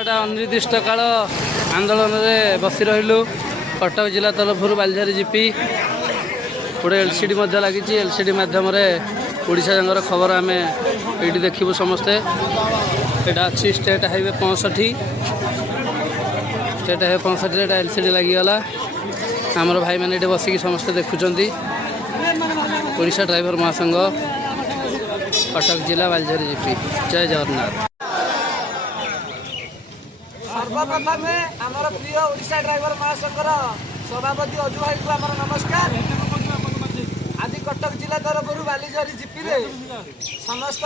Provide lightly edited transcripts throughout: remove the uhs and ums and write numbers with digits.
अनिर्दिष्ट काल आंदोलन में बसी रही कटक जिला तरफ बालिझारी जीपी गोटे एलसीडी लगी एलसीडी मध्यम ओडिशा जंगर खबर आम ये देखू समस्ते यहाँ अच्छी state highway 65 state highway 65 LCD लगिगला आमर भाई मैंने ये बसिक समस्ते देखुं ओडिशा ड्राइवर महासंघ कटक जिला बालिझारी जीपी जय जगन्नाथ। सर्वप्रथम आमर प्रिय ओडिशा ड्राइवर महासंघर सभापति अजु भाई को आमर नमस्कार। आज कटक जिला तरफ बालिझारी जीपी रे समस्त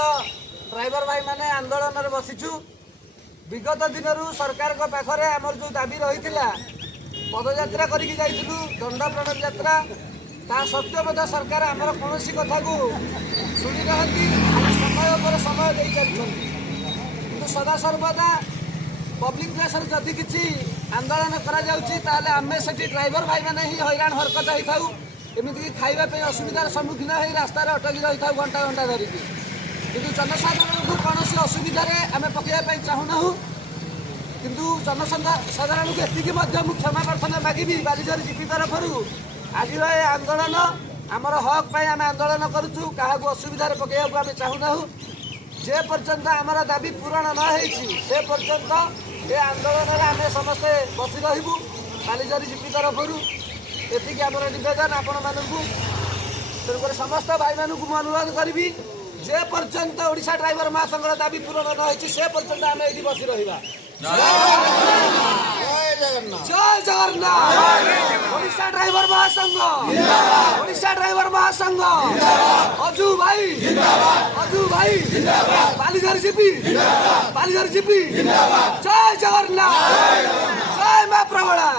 ड्राइवर भाई माने आंदोलन में बसीचु। विगत दिन सरकार पाखरे आमर जो दाबी रही पदयात्रा करके जाइलु दंड प्रणव यात्रा ता सत्य मध्य सरकार आमर कौन कथा को शुणी ना समय पर समय दे चलते कि सदा सर्वदा पब्लिक प्लेस जदि किसी आंदोलन करें से ड्राइवर भाई मैंने ही हैरान हरकत होता एमती खाइबा असुविधार सम्मुखीन हो रास्त अटकी रही था घंटा घंटा धरिकी कि जनसाधारण को कौन असुविधार आम पकड़ा चाहूना किंतु जनसाधारण को एति क्षमा प्रार्थना मागिबी बालिझारी जीपी तरफ आज आंदोलन आमर हक पाई आम आंदोलन करुचु क्या असुविधार पकड़ा आम चाहूना जे पर्यंत आमर दाबी पूरण न से पर्यंत ये आंदोलन में आम समस्ते बसी रही बालिझारी जीपी तरफ एति आमर नवेदन आपण मानू तेणुक समस्त भाई मानू अनुरोध करी जे पर्यंत ओडिशा ड्राइवर महासंघ दाबी पूरण न से पर्यंत आम ये बसी रहा। जय जगन्नाथ। ओडिशा ड्राइवर महासंघ ओडिशा ड्राइवर महासंघ अजु भाई बालिझारी जीपी जय जगन्नाथ जय मां प्रबला।